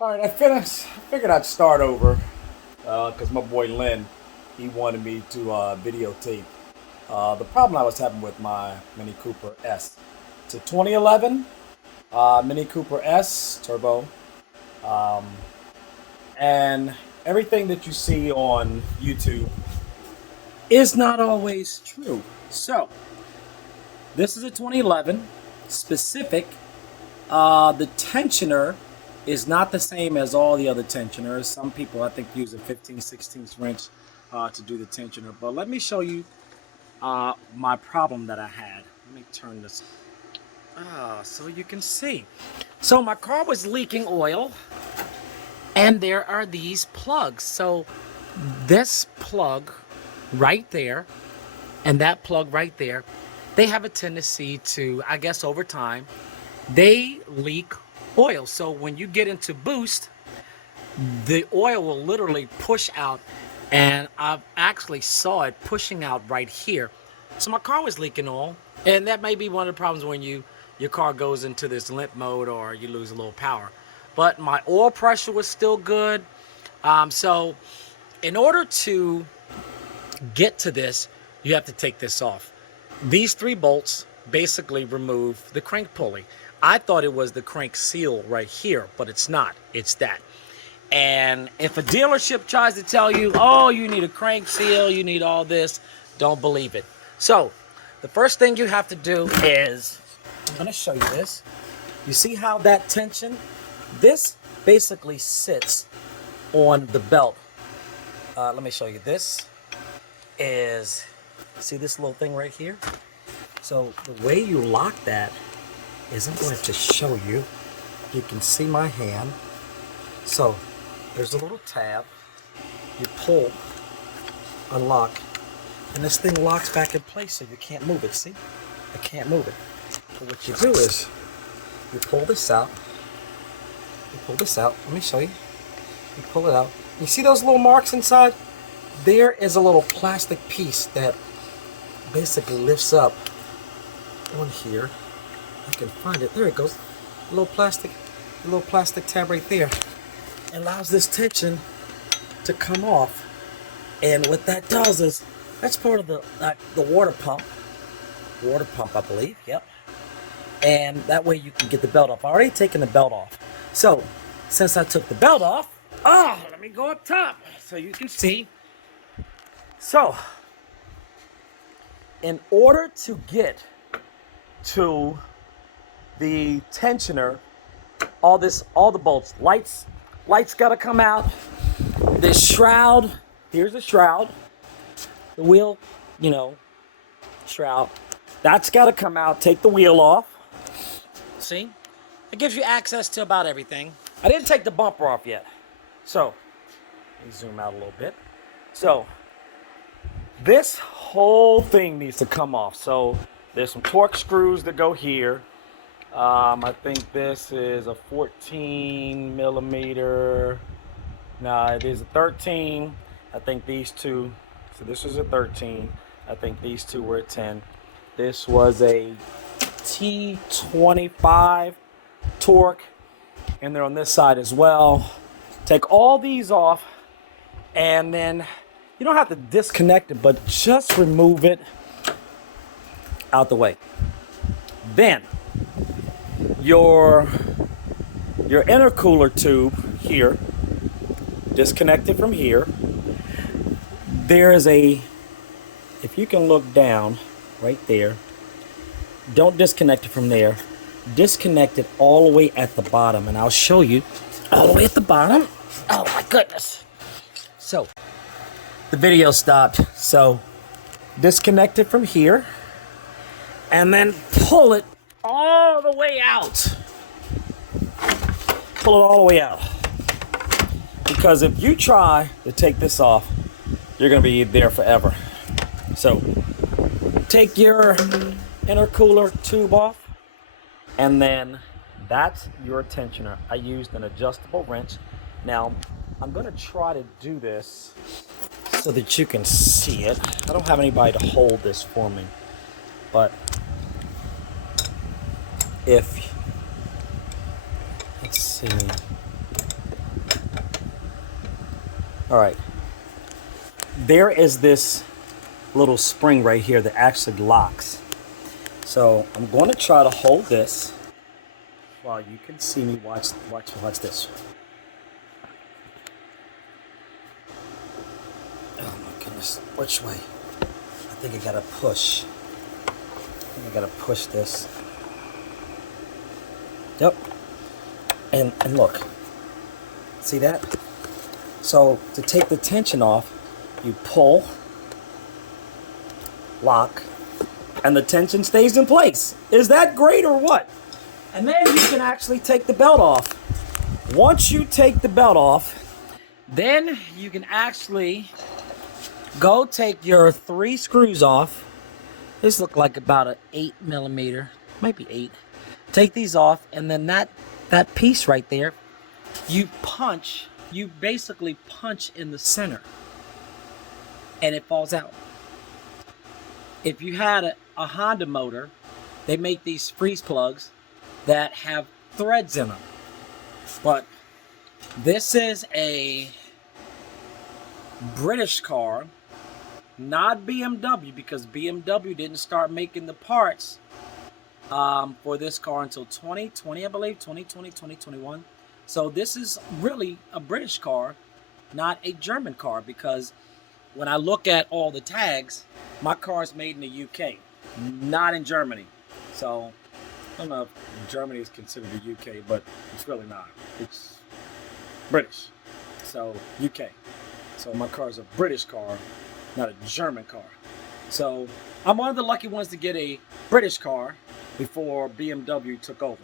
All right, I finished. I figured I'd start over because my boy Lynn, he wanted me to videotape the problem I was having with my Mini Cooper S. It's a 2011 Mini Cooper S Turbo, um, and everything that you see on YouTube is not always true. So, this is a 2011 specific. The tensioner is not the same as all the other tensioners. Some people, I think, use a 15/16 wrench to do the tensioner. But let me show you my problem that I had. Let me turn this so you can see. So my car was leaking oil, and there are these plugs. So this plug right there and that plug right there, they have a tendency to, I guess over time, they leak oil. So when you get into boost, the oil will literally push out, and I've actually saw it pushing out right here. So my car was leaking oil, and that may be one of the problems when your car goes into this limp mode or you lose a little power. But my oil pressure was still good. So in order to get to this, you have to take this off. These 3 bolts basically remove the crank pulley. I thought it was the crank seal right here, but it's not. It's that. And if a dealership tries to tell you, oh, you need a crank seal, you need all this, don't believe it. So the first thing you have to do is, I'm going to show you this. You see how that tension, this basically sits on the belt. Let me show you. This is, see this little thing right here? So the way you lock that is, I'm going to show you. You can see my hand. So there's a little tab. You pull, unlock, and this thing locks back in place so you can't move it. See? I can't move it. So what you do is you pull this out. You pull this out. Let me show you. You pull it out. You see those little marks inside? There is a little plastic piece that basically lifts up on here. I can find it. There it goes. A little plastic tab right there. It allows this tension to come off. And what that does is, that's part of the water pump. Water pump, I believe. Yep. And that way you can get the belt off. I already taken the belt off. So since I took the belt off, let me go up top so you can see. So in order to get to the tensioner, all the bolts, lights got to come out. This shroud, here's the shroud, the wheel, shroud, that's got to come out. Take the wheel off. See, it gives you access to about everything. I didn't take the bumper off yet, so let me zoom out a little bit. So this whole thing needs to come off. So there's some torque screws that go here. I think this is a 14 millimeter. No, it is a 13. I think these two. So this was a 13. I think these two were a 10. This was a T25 torque, and they're on this side as well. Take all these off, and then you don't have to disconnect it, but just remove it out the way. Then your intercooler tube here, disconnect it from here. There is a, if you can look down right there, don't disconnect it from there. Disconnect it all the way at the bottom, and I'll show you all the way at the bottom. Oh my goodness. So the video stopped. So disconnect it from here and then pull it all the way out. Pull it all the way out. Because if you try to take this off, you're going to be there forever. So take your intercooler tube off, and then that's your tensioner. I used an adjustable wrench. Now I'm going to try to do this so that you can see it. I don't have anybody to hold this for me, but if, let's see, All right. There is this little spring right here that actually locks. So I'm going to try to hold this while you can see me watch this. Oh my goodness, which way? I think I gotta push. I gotta push this. Yep. And look, see that? So to take the tension off, you pull, lock, and the tension stays in place. Is that great or what? And then you can actually take the belt off. Once you take the belt off, then you can actually go take your 3 screws off. This look like about an 8mm, might be 8. Take these off, and then that piece right there, you basically punch in the center, and it falls out. If you had a Honda motor, they make these freeze plugs that have threads in them. But this is a British car, not BMW, because BMW didn't start making the parts for this car until 2020, I believe, 2020, 2021. So this is really a British car, not a German car, because when I look at all the tags, my car is made in the UK, not in Germany. So I don't know if Germany is considered the UK, but it's really not. It's British. So UK. So my car is a British car, not a German car. So I'm one of the lucky ones to get a British car before BMW took over,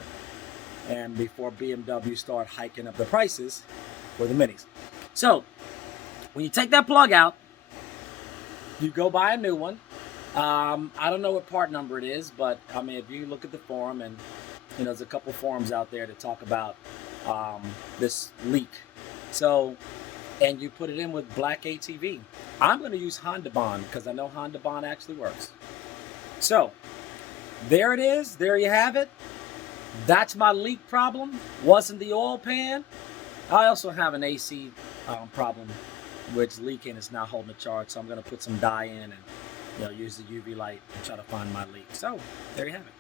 and before BMW started hiking up the prices for the Minis. So when you take that plug out, you go buy a new one. I don't know what part number it is, but I mean, if you look at the forum, and you know, there's a couple forums out there that talk about this leak. So, and you put it in with black ATV. I'm going to use Honda Bond because I know Honda Bond actually works. So there it is. There you have it. That's my leak problem. Wasn't the oil pan. I also have an AC problem, which leaking is not holding a charge. So I'm going to put some dye in and use the UV light and try to find my leak. So there you have it.